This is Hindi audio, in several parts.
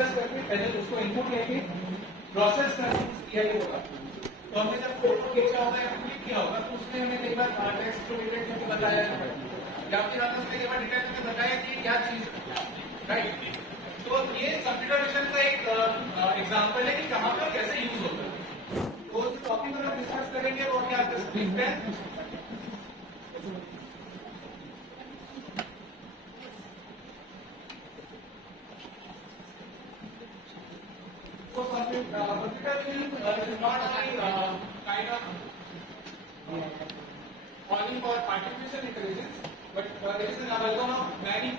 डिस्कस करके पहले उसको इनपुट लेंगे, प्रोसेस करके दिया ही होगा। तो हमने जब फोटो खींचा होगा या क्लिक किया होगा तो उसने हमें कई बार टेक्स्ट को डिटेक्ट करके बताया है या फिर आपने उसने कई बार डिटेक्ट करके बताया कि क्या चीज है, राइट। तो ये कंप्यूटर विजन का एक एग्जांपल है कि कहाँ पर कैसे यूज होता है। तो जो टॉपिक हम डिस्कस करेंगे वो क्या स्क्रीन पे so computer vision is not only kind of only for artificial intelligence, but there is an amalgam of many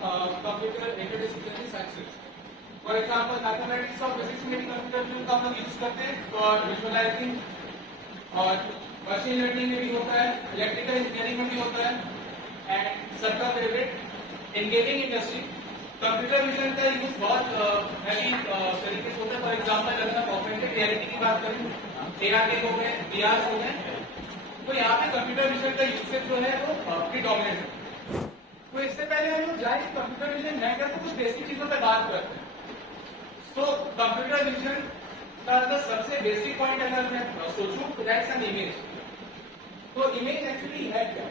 computer interdisciplinary sciences. For example, mathematics और physics में भी computer vision का हम लोग यूज करते हैं for visualizing, और machine learning में भी होता है, electrical engineering में भी होता है, and सबका favorite engaging industry computer vision का यूज बहुत हैवी तरीके से होता है। फॉर एग्जांपल अगर हम ऑगमेंटेड रियलिटी की बात करें, एआर के हो गए, वीआर हो गए, तो यहाँ पे कंप्यूटर विजन का यूसेज जो है वो प्रीडोमिनेंट है। तो इससे पहले हम लोग जाए कंप्यूटर विजन नहीं करते तो कुछ बेसिक चीजों पर बात करते हैं। तो कंप्यूटर विजन का सबसे बेसिक पॉइंट अगर मैं सोचूं तो दैट्स एन इमेज। तो इमेज एक्चुअली है क्या?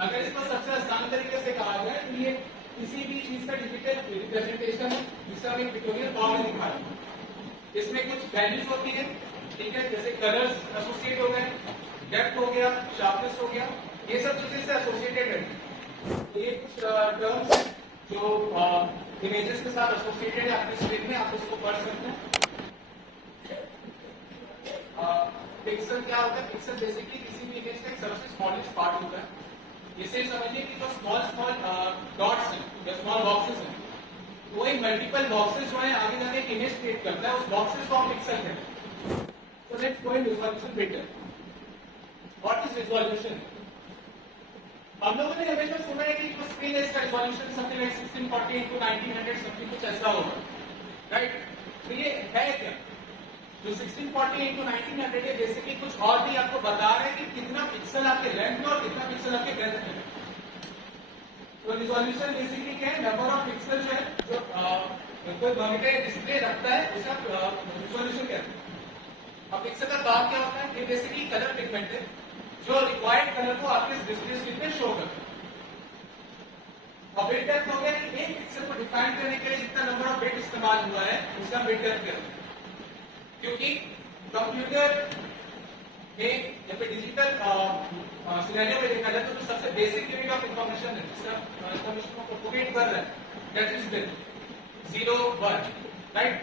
अगर इसको सबसे आसान तरीके से कहा जाए तो ये किसी भी चीज का डिजिटल रिप्रेजेंटेशन है जिसे हम एक पिक्टोरियल फॉर्म में दिखा रहे हैं। इसमें कुछ वैल्यूज होती है, ठीक है, जैसे कलर्स एसोसिएट हो गए, डेप्थ हो गया, शार्पनेस हो गया, ये सब चीजें से एसोसिएटेड है। ये कुछ टर्म्स हैं जो इमेजेस के साथ एसोसिएटेड है। आपकी स्क्रीन में आप उसको पढ़ सकते हैं। पिक्सल क्या होता है? पिक्सल बेसिकली किसी भी इमेज का एक सबसे स्मॉलेस्ट पार्ट होता है। इसे समझिए कि जो स्मॉल डॉट्स हैं या स्मॉल बॉक्सेस हैं, वो एक मल्टीपल बॉक्सेस जो है आगे जाके एक इमेज क्रिएट करता है। उस बॉक्सेस को हम पिक्सल कहते हैं। So let's go in resolution better. What is resolution? हम लोगों ने हमेशा सुना है कि जो स्क्रीन है इसका resolution something like 1640 into 1900 something कुछ ऐसा होगा, राइट। तो ये है क्या? जो 1640 into 1900 है बेसिकली कुछ और भी आपको बता रहे हैं कि कितना पिक्सल आपके लेंथ में और कितना पिक्सल आपके ब्रेड्थ में। तो रिजोल्यूशन बेसिकली क्या है? नंबर ऑफ पिक्सल जो है जो कोई मॉनिटर डिस्प्ले रखता है उसे आप रिजोल्यूशन कहते हैं। अब पिक्सल का काम क्या होता है? ये बेसिकली कलर पिगमेंट है जो रिक्वायर्ड कलर को आपके डिस्प्ले स्क्रीन पे शो करता है। और बिट डेप्थ हो गया कि एक पिक्सल को डिफाइन करने के लिए जितना नंबर ऑफ बिट इस्तेमाल हुआ है उसका बिट डेप्थ कहते हैं। क्योंकि कंप्यूटर में या फिर डिजिटल सिनेरियो में देखा जाए तो सबसे बेसिक यूनिट ऑफ इंफॉर्मेशन है जिससे आप इंफॉर्मेशन को प्रोपेगेट कर रहे हैं, that is bit 0 1, right.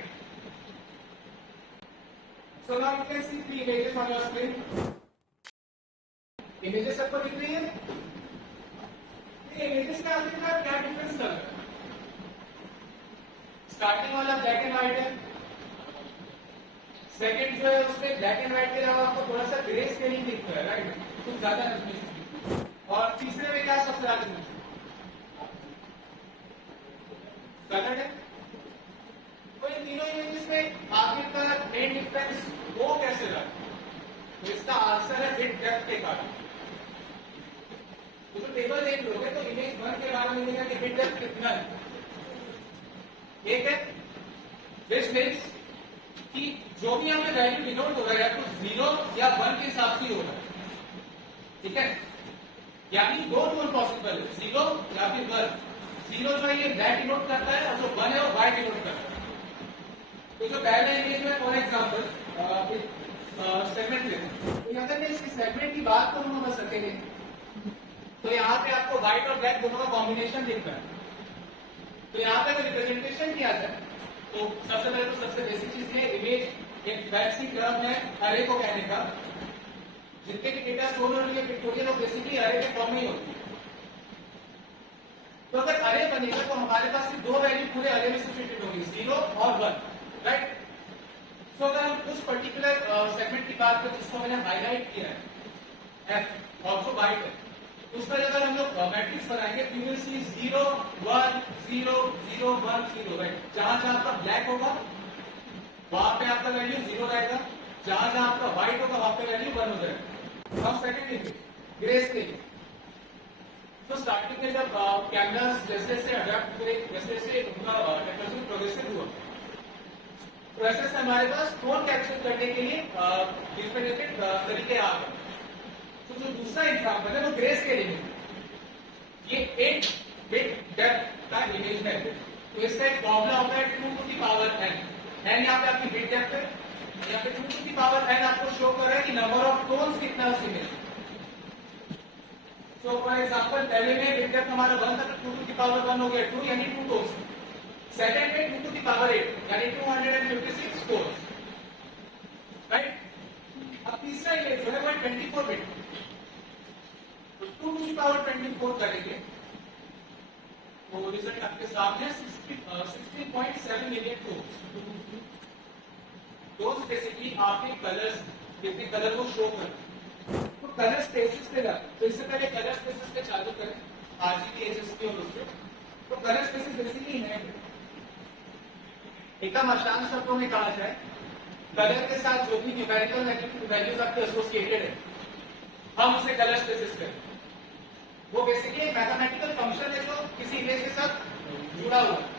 So now you can see three images on your screen. Images सबको दिख रही है? ये images का आखिरकार क्या डिफरेंस कर रहा है? स्टार्टिंग वाला ब्लैक एंड व्हाइट है, सेकंड जो है उसमें ब्लैक एंड व्हाइट के अलावा आपको थोड़ा सा ग्रे स्केलिंग दिखता है, राइट, कुछ ज्यादा रेजोल्यूशन। और तीसरे में क्या सबसे ज्यादा रेजोल्यूशन? कलर है। तो इन तीनों इमेजेस में आखिरकार मेन डिफरेंस वो कैसे रहा? तो इसका आंसर है बिट डेप्थ के कारण। तो जो टेबल देख लोगे तो इमेज 1 के बारे में मिलेगा कि बिट डेप्थ कितना है, एक है, विच मीन्स कि जो भी हमें वैल्यू डिनोट हो रहा है या तो 0 या 1 के हिसाब से हो रहा है, ठीक है। यानी दो टूल पॉसिबल है, 0 या फिर 1। 0 जो है ये ब्लैक डिनोट करता है और जो 1 है वो व्हाइट डिनोट करता है। तो जो पहला इमेज में फॉर एग्जांपल सेगमेंट लेते हैं, तो अगर मैं इसकी सेगमेंट की बात करूं नंबर सकेंगे तो यहाँ पे आपको व्हाइट और ब्लैक दोनों का कॉम्बिनेशन दिख रहा है। तो यहाँ पे अगर रिप्रेजेंटेशन किया जाए तो सबसे पहले तो सबसे बेसिक चीज है इमेज एक फैंसी टर्म है अरे को कहने का। जितने भी डेटा स्टोर हो रही है पिक्टोरियल वो बेसिकली अरे के फॉर्म में ही होती है। तो अगर अरे बनेगा तो हमारे पास सिर्फ दो वैल्यू पूरे अरे में सब्स्टिट्यूट होंगी, 0 और 1, राइट। तो अगर हम उस पर्टिकुलर सेगमेंट की बात करें जिसको मैंने हाईलाइट किया है एफ और जो वाइट है उस पर अगर हम लोग मैट्रिक्स बनाएंगे तो यू विल सी 0 1 0 0 1 0, राइट। जहां जहां आपका ब्लैक होगा वहां पे आपका वैल्यू 0 रहेगा, जहां जहां आपका व्हाइट होगा वहां पे वैल्यू 1 हो जाएगा। अब सेकंड इमेज ग्रे स्केल। तो स्टार्टिंग में जब कैमरास जैसे जैसे अडैप्ट हुए जैसे जैसे उनका टेक्नोलॉजी प्रोग्रेस तो ऐसे से हमारे पास टोन कैप्चर करने के लिए डिफरेंट डिफरेंट तरीके आ गए। तो जो दूसरा एग्जाम्पल है वो ग्रे स्केलिंग है। ये 8 बिट डेप्थ का इमेज है, तो इसका एक फॉर्मूला होता है 2 to the power n। n यहाँ पे आपकी बिट डेप्थ है, यहाँ पे 2 टू द पावर n आपको शो कर रहा है कि नंबर ऑफ टोन्स कितना है उस इमेज में। सो फॉर एग्जांपल पहले में बिट डेप्थ हमारा 1 था, तो 2 टू द पावर 1 हो गया 2 यानी 2 टोन्स। सेकंड में 2 टू द पावर 8 यानी 256 टोन्स, राइट। अब तीसरा इमेज जो है वो 24 बिट, तो 2 टू द पावर 24 करेंगे तो रिजल्ट आपके सामने 16.7 मिलियन टोन्स। टोन्स बेसिकली आपके कलर्स, कितने कलर को शो कर, तो कलर स्पेसिस पे जा, तो इससे पहले कलर स्पेसिस पे चालू करें RGB HSP और उसके। तो कलर स्पेसिस बेसिकली है एकदम आसान शब्दों में कहा जाए, कलर के साथ जो भी न्यूमेरिकल वैल्यूज आपके एसोसिएटेड है हम उसे कलर स्पेसिस करें। वो बेसिकली एक मैथमेटिकल फंक्शन है जो किसी इमेज के साथ जुड़ा हुआ है।